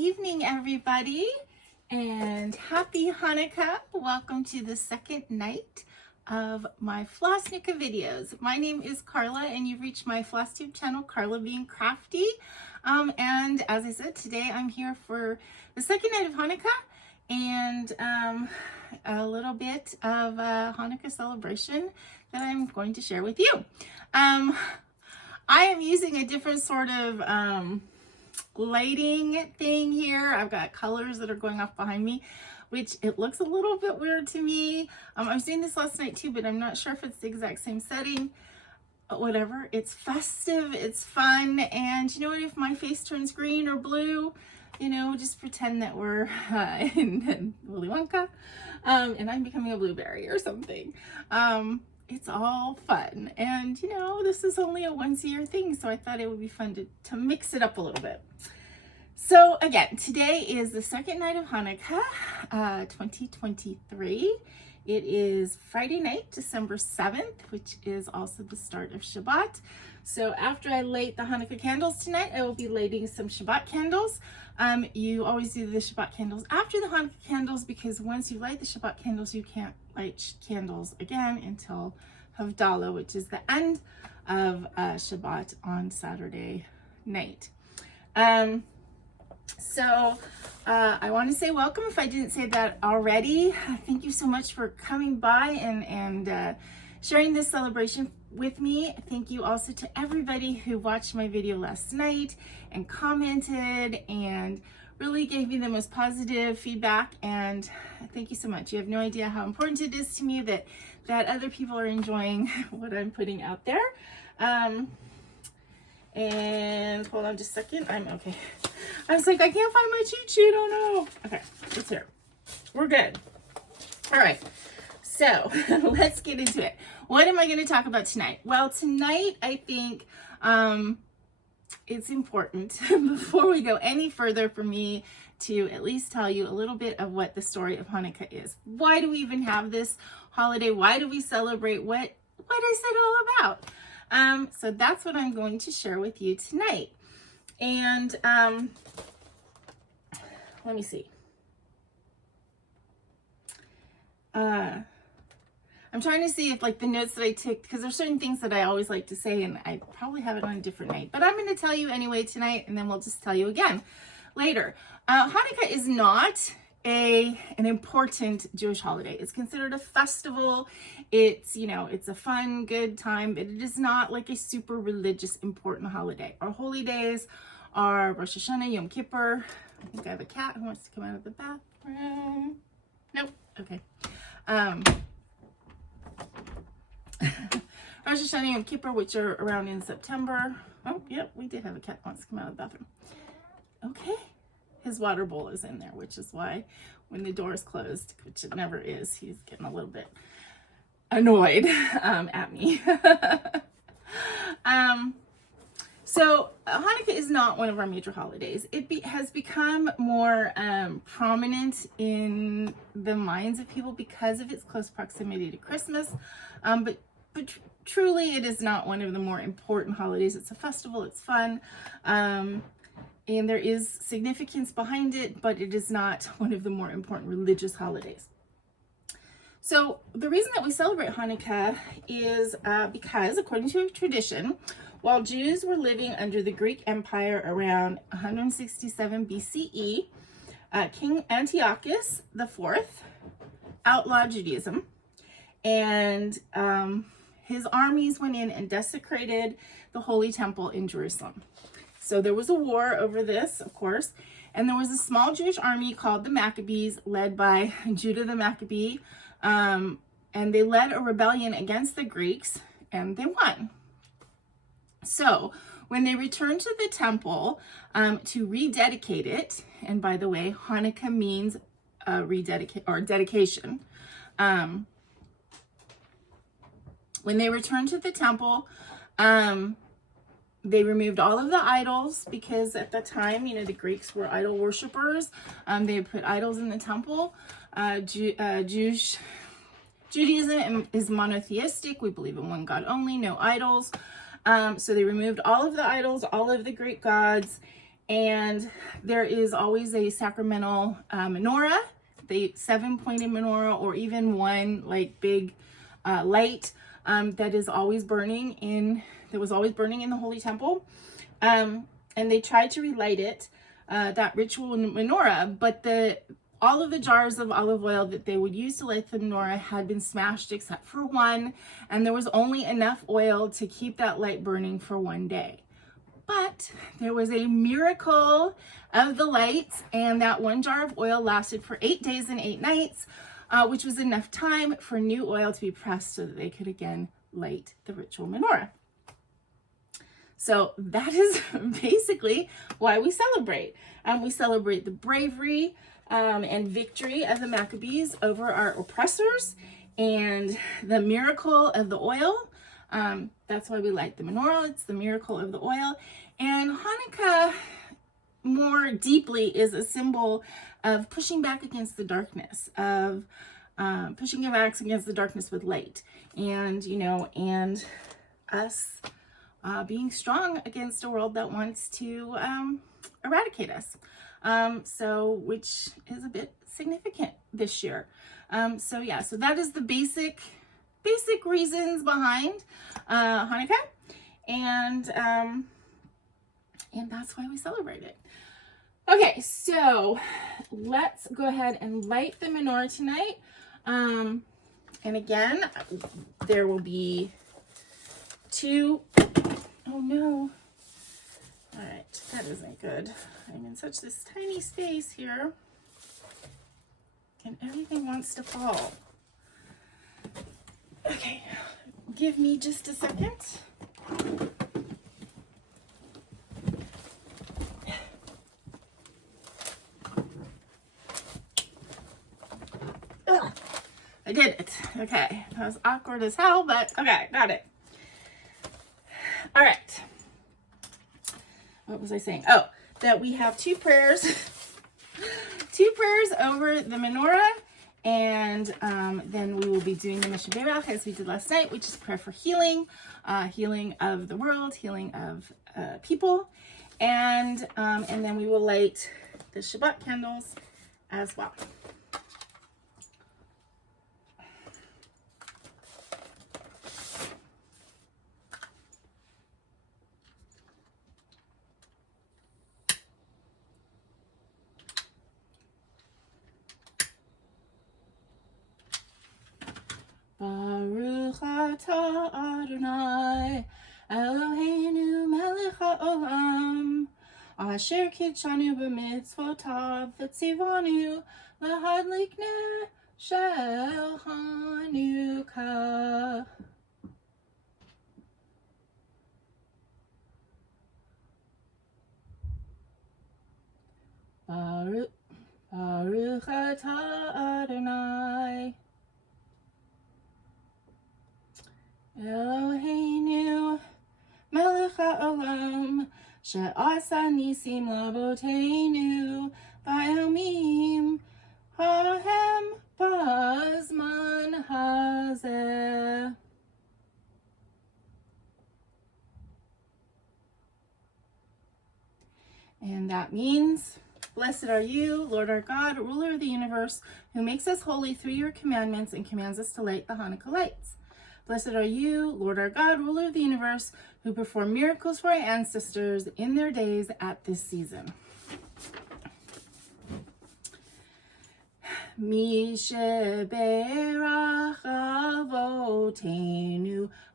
evening, everybody, and happy Hanukkah. Welcome to the second night of my Flossnukkah videos. My name is Carla, and you've reached my FlossTube channel, Carla being Crafty. And as I said, today I'm here for the second night of Hanukkah and a little bit of a Hanukkah celebration that I'm going to share with you. I am using a different sort of lighting thing here. I've got colors that are going off behind me, which it looks a little bit weird to me. I was doing this last night too, but I'm not sure if it's the exact same setting. Whatever, it's festive, it's fun, and you know what, if my face turns green or blue, you know, just pretend that we're in Willy Wonka, and I'm becoming a blueberry or something. It's all fun, and you know, this is only a once a year thing, so I thought it would be fun to mix it up a little bit. So again, today is the second night of Hanukkah, 2023. It is Friday night, December 7th, which is also the start of Shabbat. So after I light the Hanukkah candles tonight, I will be lighting some Shabbat candles. You always do the Shabbat candles after the Hanukkah candles, because once you light the Shabbat candles, you can't light candles again until Havdalah, which is the end of Shabbat on Saturday night. So I want to say welcome if I didn't say that already. Thank you so much for coming by and sharing this celebration with me. Thank you also to everybody who watched my video last night and commented and really gave me the most positive feedback, and thank you so much. You have no idea how important it is to me that other people are enjoying what I'm putting out there. And hold on just a second. I'm okay. I was like, I can't find my cheat sheet. Oh no. Okay, it's here. We're good. All right. So let's get into it. What am I going to talk about tonight? Well, tonight I think it's important before we go any further for me to at least tell you a little bit of what the story of Hanukkah is. Why do we even have this holiday? Why do we celebrate? What is it all about? So that's what I'm going to share with you tonight. And let me see. I'm trying to see if like the notes that I took, because there's certain things that I always like to say and I probably have it on a different night, but I'm going to tell you anyway tonight, and then we'll just tell you again later. Hanukkah is not an important Jewish holiday. It's considered a festival. It's, you know, it's a fun, good time, but it is not like a super religious important holiday. Our holy days are Rosh Hashanah, Yom Kippur. I think I have a cat who wants to come out of the bathroom. Nope. Okay. Rosh Hashanah, Yom Kippur, which are around in September. Oh, yep, we did have a cat who wants to come out of the bathroom. Okay. His water bowl is in there, which is why when the door is closed, which it never is, he's getting a little bit annoyed at me. So Hanukkah is not one of our major holidays. It has become more prominent in the minds of people because of its close proximity to Christmas. But truly, it is not one of the more important holidays. It's a festival. It's fun. And there is significance behind it, but it is not one of the more important religious holidays. So the reason that we celebrate Hanukkah is because, according to a tradition, while Jews were living under the Greek Empire around 167 BCE, King Antiochus IV outlawed Judaism, and his armies went in and desecrated the Holy Temple in Jerusalem. So there was a war over this, of course, and there was a small Jewish army called the Maccabees, led by Judah the Maccabee, and they led a rebellion against the Greeks, and they won. So when they returned to the temple to rededicate it, and by the way, Hanukkah means rededicate or dedication. When they returned to the temple, they removed all of the idols, because at the time, you know, the Greeks were idol worshipers. They put idols in the temple. Judaism is monotheistic. We believe in one God only, no idols. So they removed all of the idols, all of the Greek gods, And there is always a sacramental menorah, the 7-pointed menorah, or even one like big light that is always burning that was always burning in the Holy Temple. And they tried to relight it, that ritual menorah, but all of the jars of olive oil that they would use to light the menorah had been smashed except for one, and there was only enough oil to keep that light burning for one day. But there was a miracle of the lights, and that one jar of oil lasted for 8 days and 8 nights, which was enough time for new oil to be pressed so that they could again light the ritual menorah. So that is basically why we celebrate. We celebrate the bravery and victory of the Maccabees over our oppressors, and the miracle of the oil. That's why we light the menorah. It's the miracle of the oil. And Hanukkah, more deeply, is a symbol of pushing back against the darkness, of pushing back against the darkness with light, and and us being strong against a world that wants to eradicate us. So which is a bit significant this year. So that is the basic reasons behind Hanukkah, and that's why we celebrate it. Okay, so let's go ahead and light the menorah tonight. And again, there will be 2. Oh no. All right, that isn't good. I'm in such this tiny space here, and everything wants to fall. Okay, give me just a second. Ugh, I did it. Okay, that was awkward as hell, but okay, got it. All right. What was I saying? Oh, that we have 2 prayers, 2 prayers over the menorah, and then we will be doing the Mishaberach as we did last night, which is prayer for healing, healing of the world, healing of people, and then we will light the Shabbat candles as well. Baruch atah Adonai Eloheinu melech haolam asher kitshanu b'mitzvotav v'tzivanu lahadlik ner shel Hanukkah. Baruch atah Adonai Eloheinu melech haolam she'asa nisim laboteinu v'yomim hahem b'zman hazeh. And that means, blessed are you, Lord our God, ruler of the universe, who makes us holy through your commandments and commands us to light the Hanukkah lights. Blessed are you, Lord our God, ruler of the universe, who performed miracles for our ancestors in their days at this season. Mi sheberach avoteinu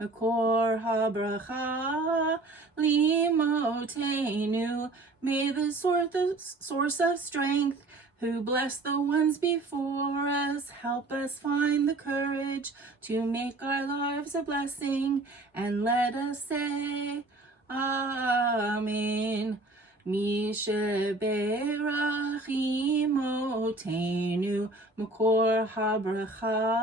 makor habracha limotenu. May the source of strength, who blessed the ones before us, help us find the courage to make our lives a blessing, and let us say, Amen. Mi sheberach imotenu makor habracha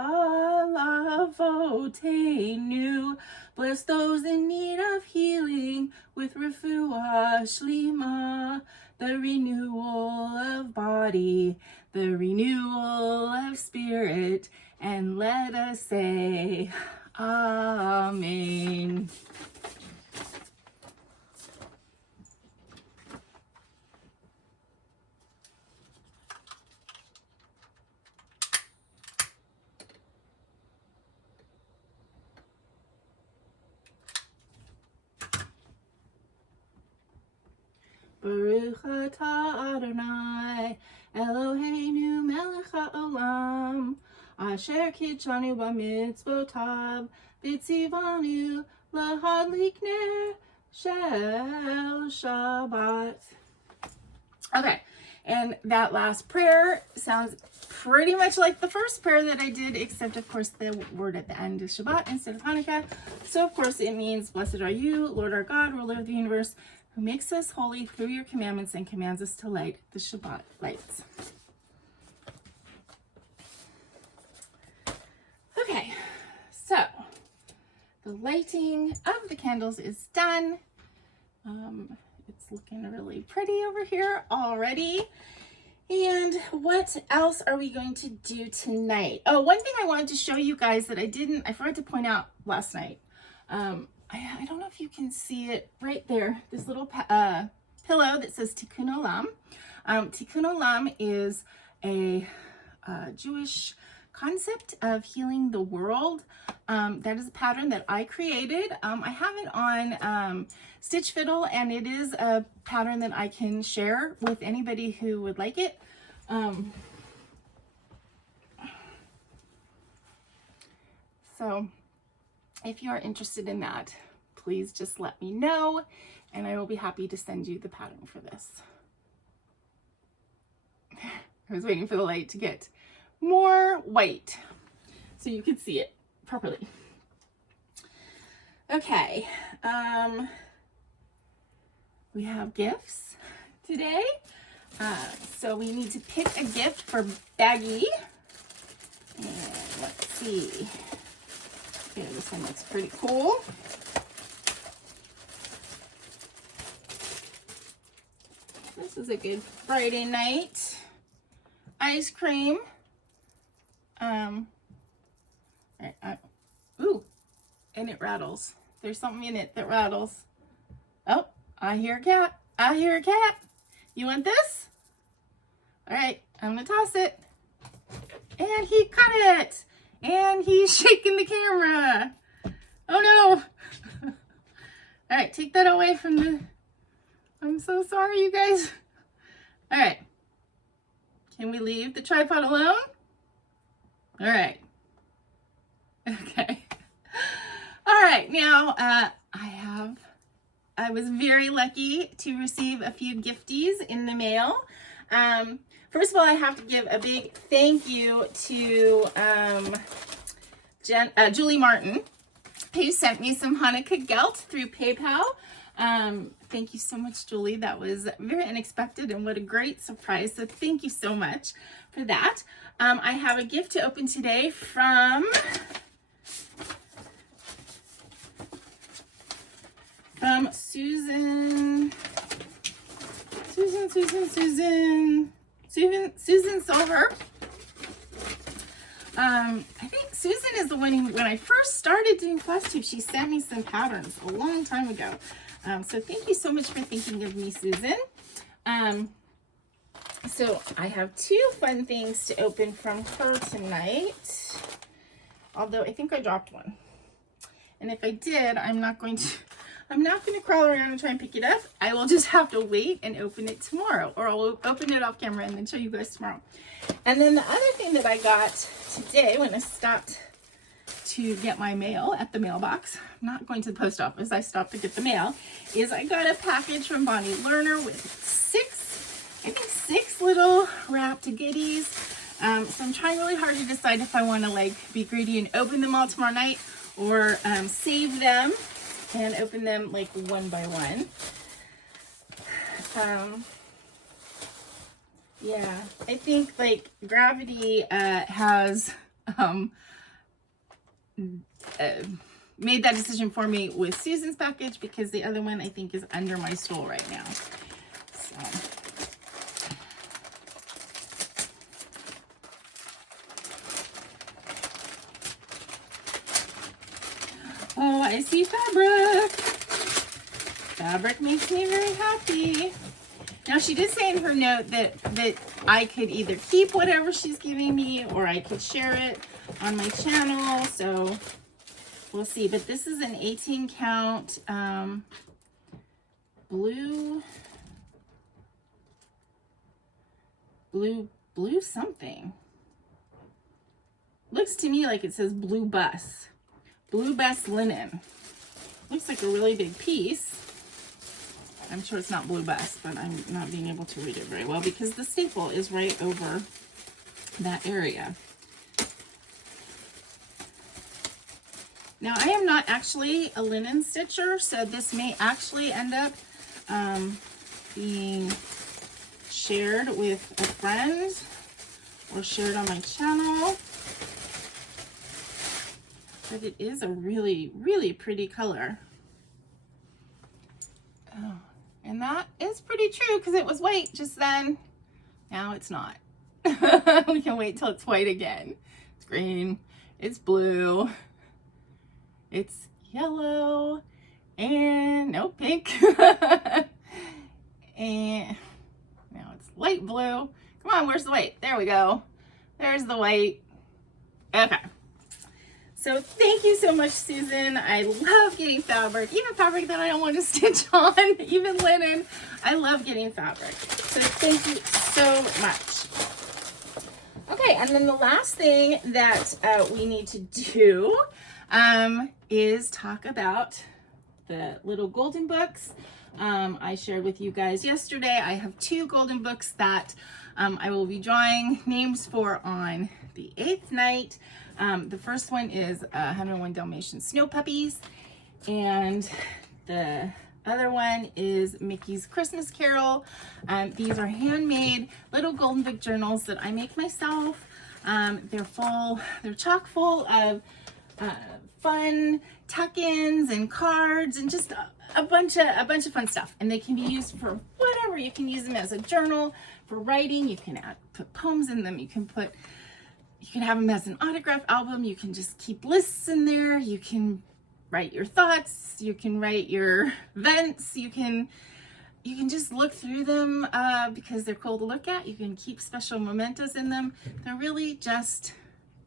lavotenu. Bless those in need of healing with refuah shlima, the renewal of body, the renewal of spirit, and let us say, Amen. Asher kitchanu b'mitzvotav v'tzivanu lahadlik ner shel Shabbat. Okay, and that last prayer sounds pretty much like the first prayer that I did, except of course the word at the end is Shabbat instead of Hanukkah. So of course it means, blessed are you, Lord our God, ruler of the universe, who makes us holy through your commandments and commands us to light the Shabbat lights. Okay, so the lighting of the candles is done. It's looking really pretty over here already. And what else are we going to do tonight? Oh, one thing I wanted to show you guys that I forgot to point out last night. I don't know if you can see it right there. This little pillow that says Tikkun Olam. Tikkun Olam is a Jewish concept of healing the world. That is a pattern that I created. I have it on Stitch Fiddle, and it is a pattern that I can share with anybody who would like it. So if you are interested in that, please just let me know, and I will be happy to send you the pattern for this. I was waiting for the light to get more white so you could see it properly. Okay, we have gifts today. So we need to pick a gift for Baggy. And let's see. Yeah, this one looks pretty cool. This is a good Friday night ice cream. Ooh, and it rattles. There's something in it that rattles. Oh, I hear a cat. I hear a cat. You want this? All right, I'm gonna toss it. And he caught it. And he's shaking the camera. Oh no. All right, take that away from the... I'm so sorry, you guys. All right. Can we leave the tripod alone? All right. Okay. All right, now I was very lucky to receive a few gifties in the mail. First of all, I have to give a big thank you to Julie Martin, who sent me some Hanukkah gelt through PayPal. Thank you so much, Julie. That was very unexpected, and what a great surprise. So thank you so much for that. I have a gift to open today from Susan Silver. I think Susan is the one who, when I first started doing FlossTube, she sent me some patterns a long time ago. So thank you so much for thinking of me, Susan. So I have two fun things to open from her tonight. Although I think I dropped one. And if I did, I'm not going to crawl around and try and pick it up. I will just have to wait and open it tomorrow, or I'll open it off camera and then show you guys tomorrow. And then the other thing that I got today when I stopped to get my mail at the mailbox, I'm not going to the post office, I stopped to get the mail, is I got a package from Bonnie Lerner with six little wrapped goodies. So I'm trying really hard to decide if I want to be greedy and open them all tomorrow night, or save them and open them one by one. Yeah, I think Gravity has made that decision for me with Susan's package, because the other one I think is under my stool right now. So. Oh, I see fabric. Fabric makes me very happy. Now, she did say in her note that I could either keep whatever she's giving me, or I could share it on my channel. So we'll see. But this is an 18 count blue looks to me like it says Blue Bus linen. Looks like a really big piece. I'm sure it's not Blue Bus, but I'm not being able to read it very well because the staple is right over that area. Now, I am not actually a linen stitcher, so this may actually end up being shared with a friend or shared on my channel. But it is a really, really pretty color. Oh, and that is pretty true because it was white just then. Now it's not. We can wait till it's white again. It's green, it's blue, it's yellow, and no pink. And now it's light blue. Come on, where's the white? There we go. There's the white. Okay. So thank you so much, Susan. I love getting fabric, even fabric that I don't want to stitch on, even linen. I love getting fabric. So thank you so much. Okay, and then the last thing that we need to do is talk about the little golden books. I shared with you guys yesterday. I have 2 golden books that I will be drawing names for on the 8th night. The first one is 101 Dalmatian Snow Puppies, and the other one is Mickey's Christmas Carol. These are handmade little golden book journals that I make myself. They're chock full of fun tuck-ins and cards and just a bunch of fun stuff. And they can be used for whatever. You can use them as a journal for writing. You can put poems in them. You can have them as an autograph album. You can just keep lists in there. You can write your thoughts. You can write your vents. You can just look through them because they're cool to look at. You can keep special mementos in them. They're really just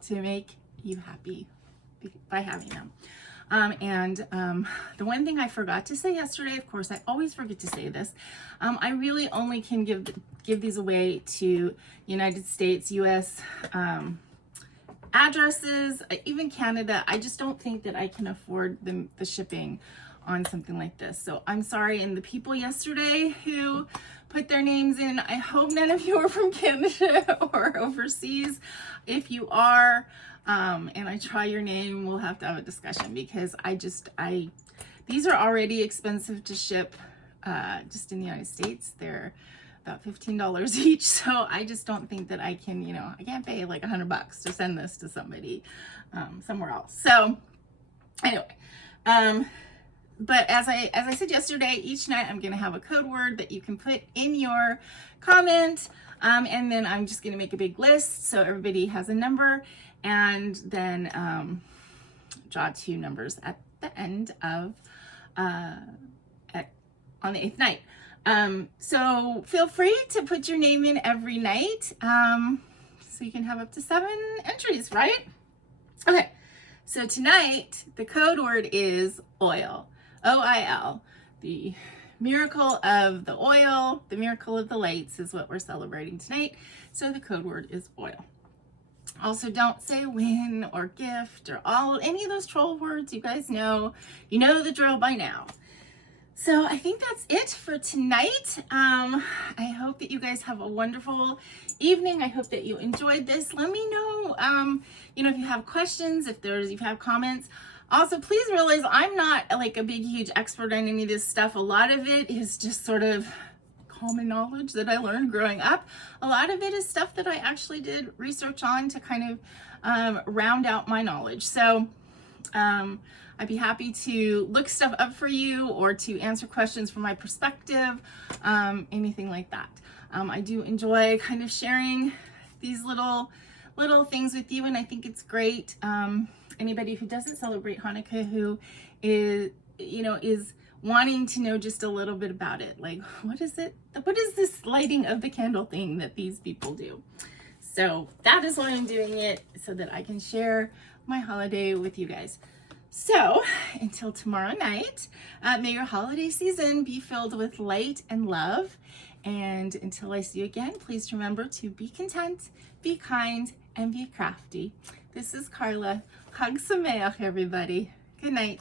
to make you happy by having them. The one thing I forgot to say yesterday, of course, I always forget to say this. I really only can give these away to United States, US addresses, even Canada. I just don't think that I can afford the shipping on something like this. So I'm sorry. And the people yesterday who put their names in, I hope none of you are from Canada or overseas. If you are, and I try your name, we'll have to have a discussion because these are already expensive to ship just in the United States. They're about $15 each. So I just don't think that I can, I can't pay like $100 to send this to somebody somewhere else. So anyway, but as I said yesterday, each night I'm going to have a code word that you can put in your comment. And then I'm just going to make a big list so everybody has a number, and then draw 2 numbers at the end of on the 8th night. So feel free to put your name in every night. So you can have up to 7 entries, right? Okay. So tonight the code word is oil. OIL. The miracle of the oil, the miracle of the lights is what we're celebrating tonight. So the code word is oil. Also, don't say win or gift or any of those troll words. You guys know, the drill by now. So I think that's it for tonight. I hope that you guys have a wonderful evening. I hope that you enjoyed this. Let me know, if you have questions, if you have comments. Also, please realize I'm not like a big, huge expert on any of this stuff. A lot of it is just sort of common knowledge that I learned growing up. A lot of it is stuff that I actually did research on to kind of round out my knowledge. So I'd be happy to look stuff up for you or to answer questions from my perspective, anything like that. I do enjoy kind of sharing these little things with you, and I think it's great. Anybody who doesn't celebrate Hanukkah who is wanting to know just a little bit about it. Like, what is this lighting of the candle thing that these people do? So that is why I'm doing it, so that I can share my holiday with you guys. So until tomorrow night, may your holiday season be filled with light and love. And until I see you again, please remember to be content, be kind, and be crafty. This is Carla. Chag Sameach, everybody. Good night.